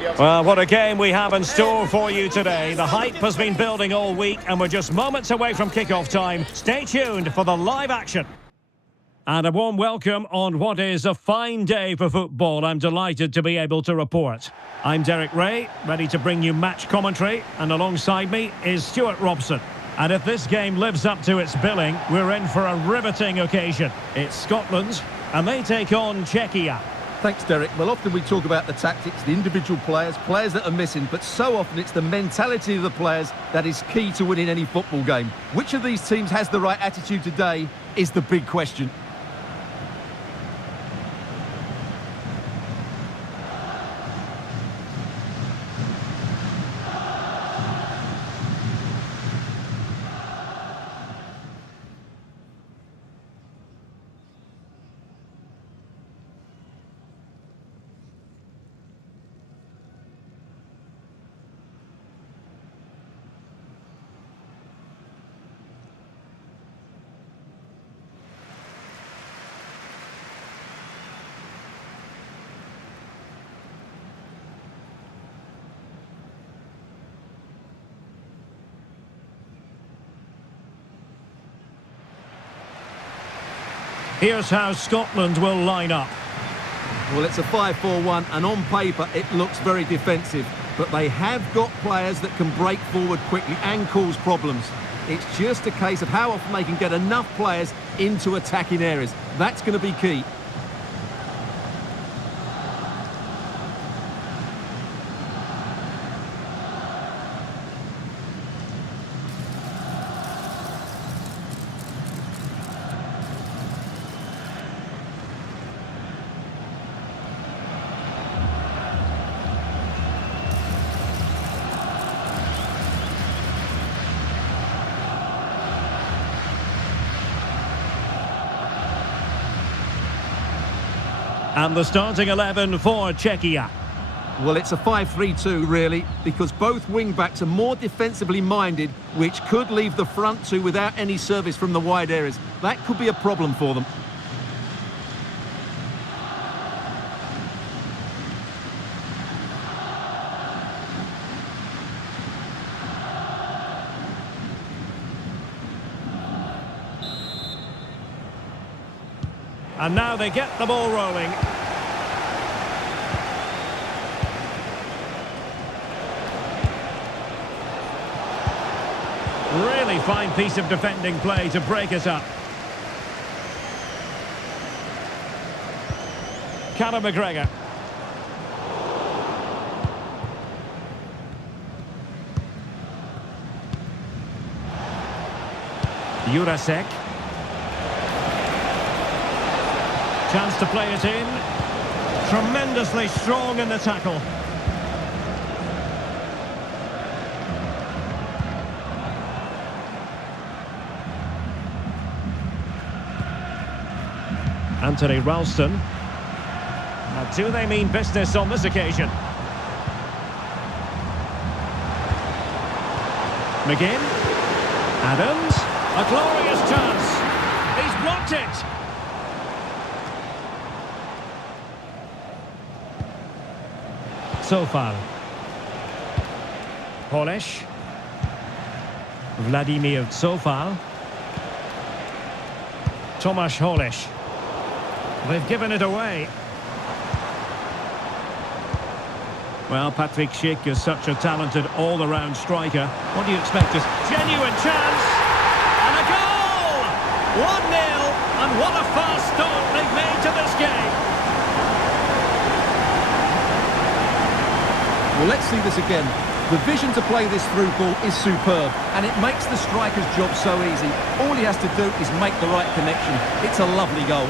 Well, what a game we have in store for you today. The hype has been building all week and we're just moments away from kickoff time. Stay tuned for the live action. And a warm welcome on what is a fine day for football. I'm delighted to be able to report. I'm Derek Ray, ready to bring you match commentary, and alongside me is Stuart Robson. And if this game lives up to its billing, we're in for a riveting occasion. It's Scotland, and they take on Czechia. Thanks, Derek. Well, often we talk about the tactics, the individual players that are missing, but so often it's the mentality of the players that is key to winning any football game. Which of these teams has the right attitude today is the big question. Here's how Scotland will line up. Well, it's a 5-4-1, and on paper it looks very defensive, but they have got players that can break forward quickly and cause problems. It's just a case of how often they can get enough players into attacking areas. That's going to be key. And the starting 11 for Czechia. Well, it's a 5-3-2, really, because both wing-backs are more defensively minded, which could leave the front two without any service from the wide areas. That could be a problem for them. And now they get the ball rolling. Really fine piece of defending play to break it up. Callum McGregor. Jurasek. Chance to play it in. Tremendously strong in the tackle. Anthony Ralston. Now, do they mean business on this occasion? McGinn. Adams. A glorious chance. He's blocked it. Sofal. Polish. Vladimir Sofal. Tomasz Holish. They've given it away. Well, Patrick Schick is such a talented all-around striker. What do you expect? Just genuine chance. And a goal! 1-0. And what a fast start they've made to this game. Well, let's see this again. The vision to play this through ball is superb, and it makes the striker's job so easy. All he has to do is make the right connection. It's a lovely goal.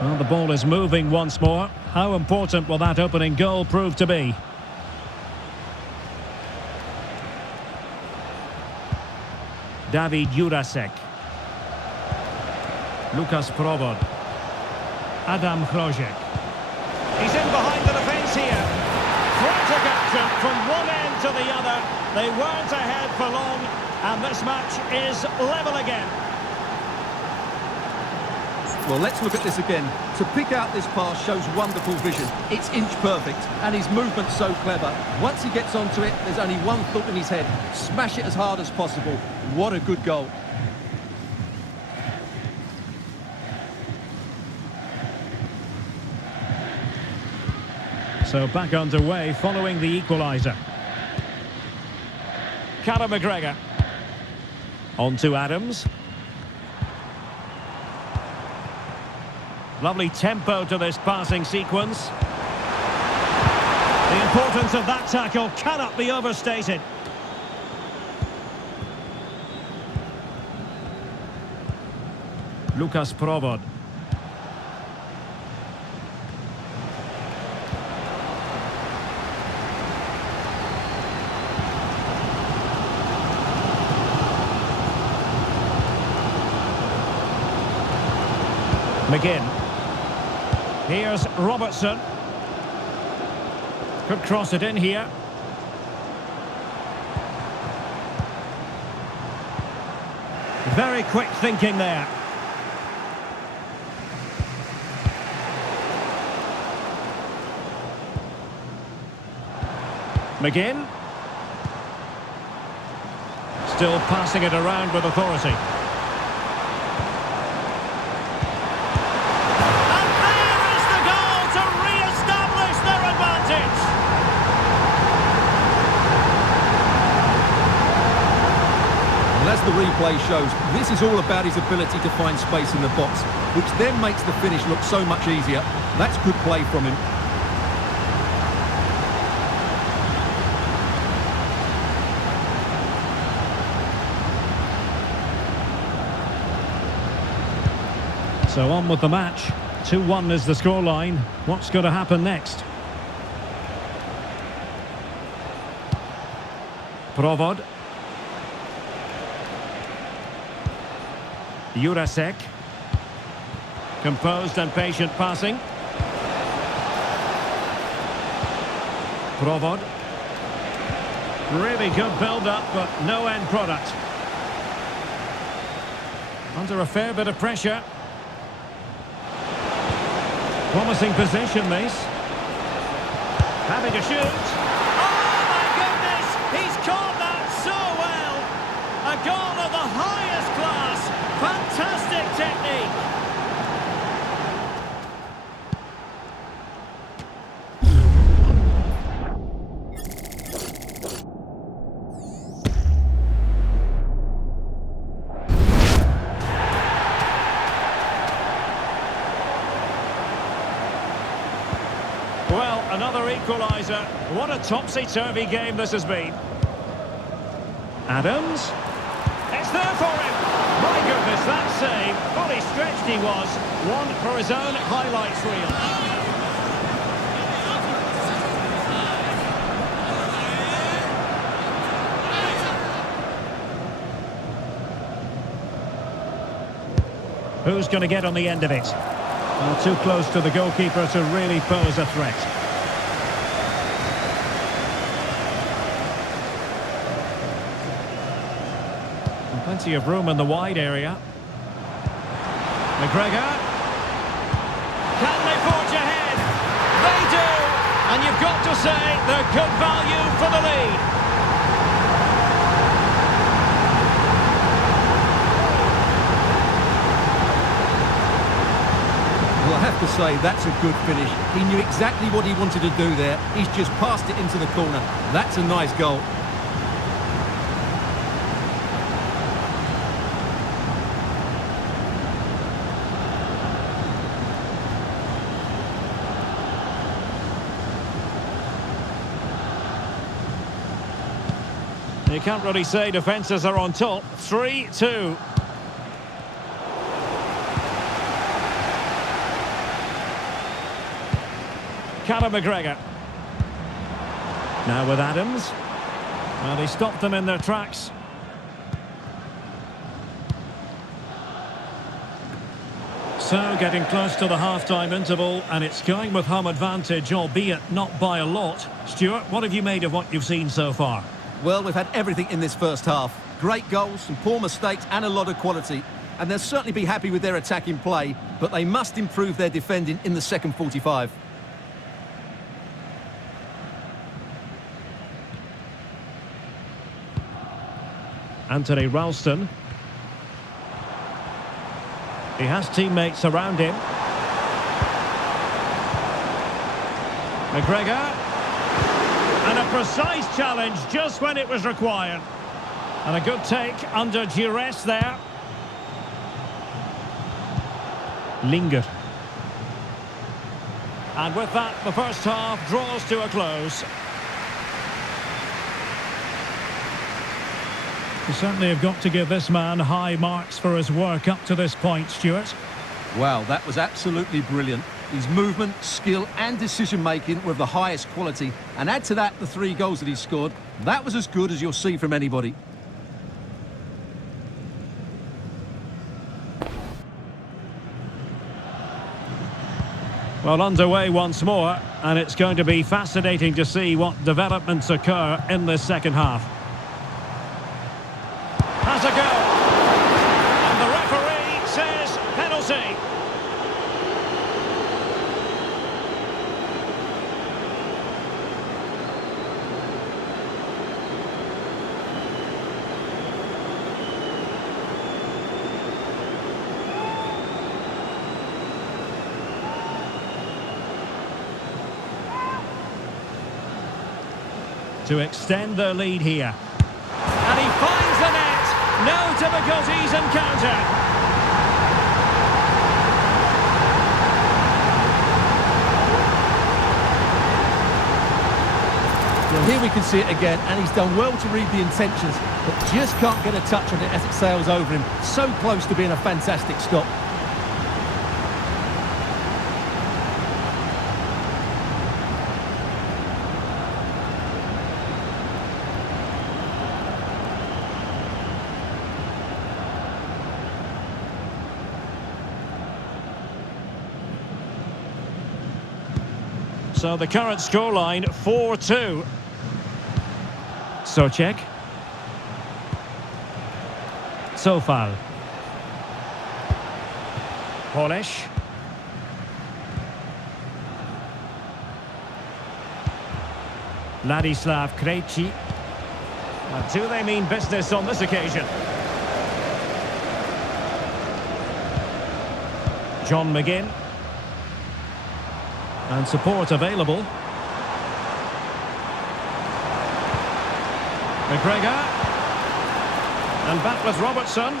Well, the ball is moving once more. How important will that opening goal prove to be? David Jurasek. Lukas Probod. Adam Chrozek. He's in behind the defence here. Threat to go. action from one end to the other. They weren't ahead for long, and this match is level again. Well, let's look at this again. To pick out this pass shows wonderful vision. It's inch perfect, and his movement's so clever. Once he gets onto it, there's only one thought in his head. Smash it as hard as possible. What a good goal. So back underway following the equaliser. Callum McGregor. On to Adams. Lovely tempo to this passing sequence. The importance of that tackle cannot be overstated. Lucas Provod. McGinn. Here's Robertson. Could cross it in here. Very quick thinking there. McGinn. Still passing it around with authority. As the replay shows, this is all about his ability to find space in the box, which then makes the finish look so much easier. That's good play from him. So on with the match. 2-1 is the scoreline. What's going to happen next? Provod. Jurasek. Composed and patient passing. Provod. Really good build-up, but no end product. Under a fair bit of pressure. Promising position, this. Having a shoot. Oh, my goodness! He's caught that so well! A goal of the highest class. Fantastic technique. Well, another equaliser. What a topsy-turvy game this has been. Adams. It's there for him. My goodness, that save. Fully stretched he was. One for his own highlights reel. Who's going to get on the end of it? Well, too close to the goalkeeper to really pose a threat. And plenty of room in the wide area. McGregor. Can they forge ahead? They do! And you've got to say they're good value for the lead. Well, I have to say, that's a good finish. He knew exactly what he wanted to do there. He's just passed it into the corner. That's a nice goal. You can't really say defences are on top. 3-2. Callum McGregor. Now with Adams. Well, he stopped them in their tracks. So, getting close to the half-time interval, and it's going with home advantage, albeit not by a lot. Stuart, what have you made of what you've seen so far? Well, we've had everything in this first half. Great goals, some poor mistakes and a lot of quality. And they'll certainly be happy with their attacking play, but they must improve their defending in the second 45. Anthony Ralston. He has teammates around him. McGregor. And a precise challenge just when it was required. And a good take under duress there. Linger. And with that, the first half draws to a close. You certainly have got to give this man high marks for his work up to this point, Stuart. Wow, that was absolutely brilliant. His movement, skill and decision-making were of the highest quality. And add to that the 3 goals that he scored. That was as good as you'll see from anybody. Well, underway once more, and it's going to be fascinating to see what developments occur in this second half. Has a go. And the referee says penalty. To extend their lead here. And he finds the net. No difficulties encountered. Well, here we can see it again, and he's done well to read the intentions, but just can't get a touch on it as it sails over him. So close to being a fantastic stop. So the current scoreline, 4-2. Socek. Sofal. Polish. Ladislav Krejci. Do they mean business on this occasion? John McGinn. And support available. McGregor. And back with Robertson.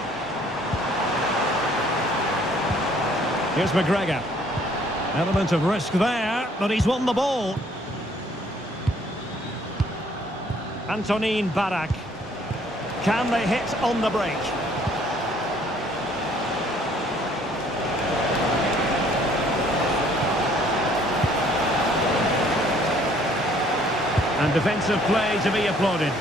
Here's McGregor. Element of risk there, but he's won the ball. Antonin Barak. Can they hit on the break? And defensive play to be applauded.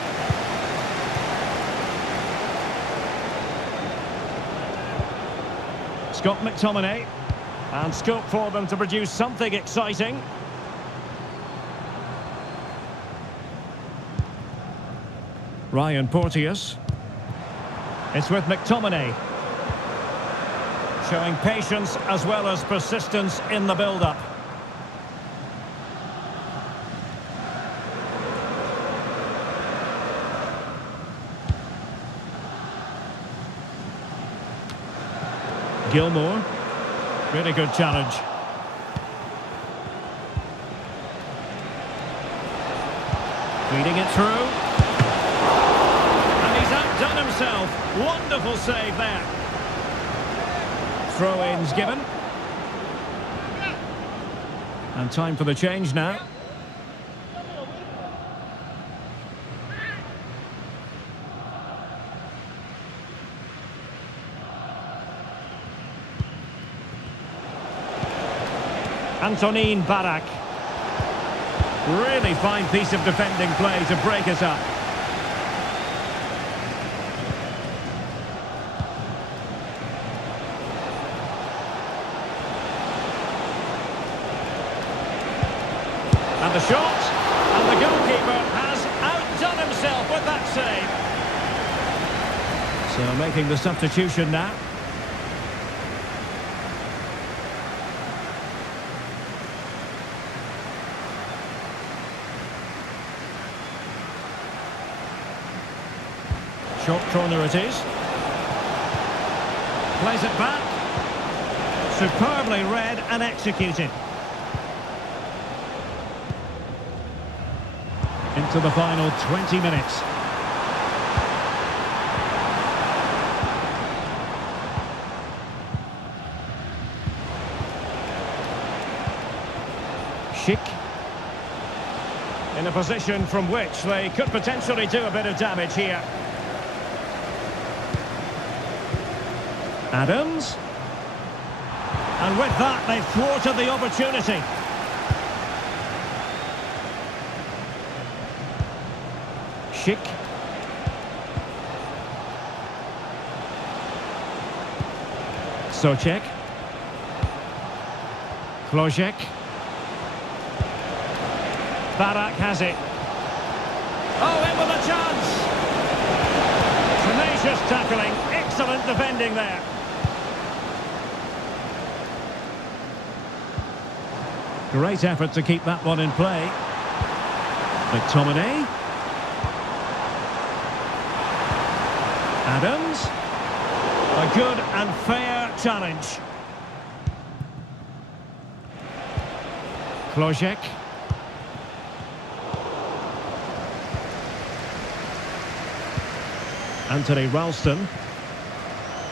Scott McTominay. And scope for them to produce something exciting. Ryan Porteous. It's with McTominay. Showing patience as well as persistence in the build-up. Gilmour. Really good challenge. Feeding it through. And he's outdone himself. Wonderful save there. Throw-ins given. And time for the change now. Antonin Barak. Really fine piece of defending play to break us up. And the shot, and the goalkeeper has outdone himself with that save. So making the substitution now. Short corner it is. Plays it back. Superbly read and executed. Into the final 20 minutes. Schick. In a position from which they could potentially do a bit of damage here. Adams. And with that, they've thwarted the opportunity. Schick. Socek. Klojek. Barak has it. Oh, in with a chance! Tenacious tackling, excellent defending there. Great effort to keep that one in play. McTominay. Adams. A good and fair challenge. Klojek. Anthony Ralston.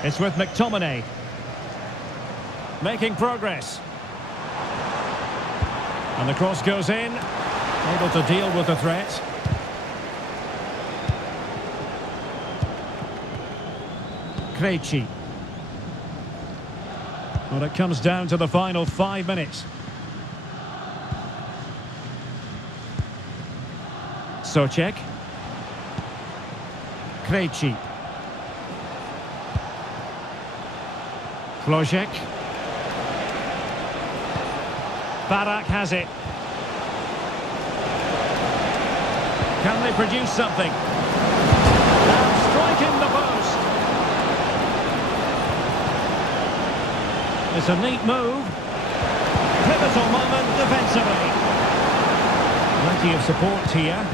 It's with McTominay. Making progress. And the cross goes in. Able to deal with the threat. Krejci. Well, it comes down to the final 5 minutes. Socek. Krejci. Klojek. Barak has it. Can they produce something? Now striking the post. It's a neat move. Pivotal moment defensively. Plenty of support here.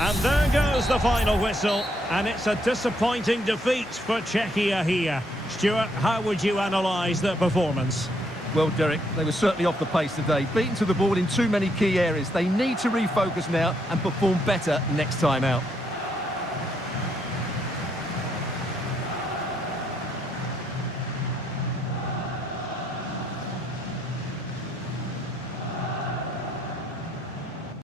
And there goes the final whistle, and it's a disappointing defeat for Czechia here. Stuart, how would you analyse their performance? Well, Derek, they were certainly off the pace today. Beaten to the ball in too many key areas. They need to refocus now and perform better next time out.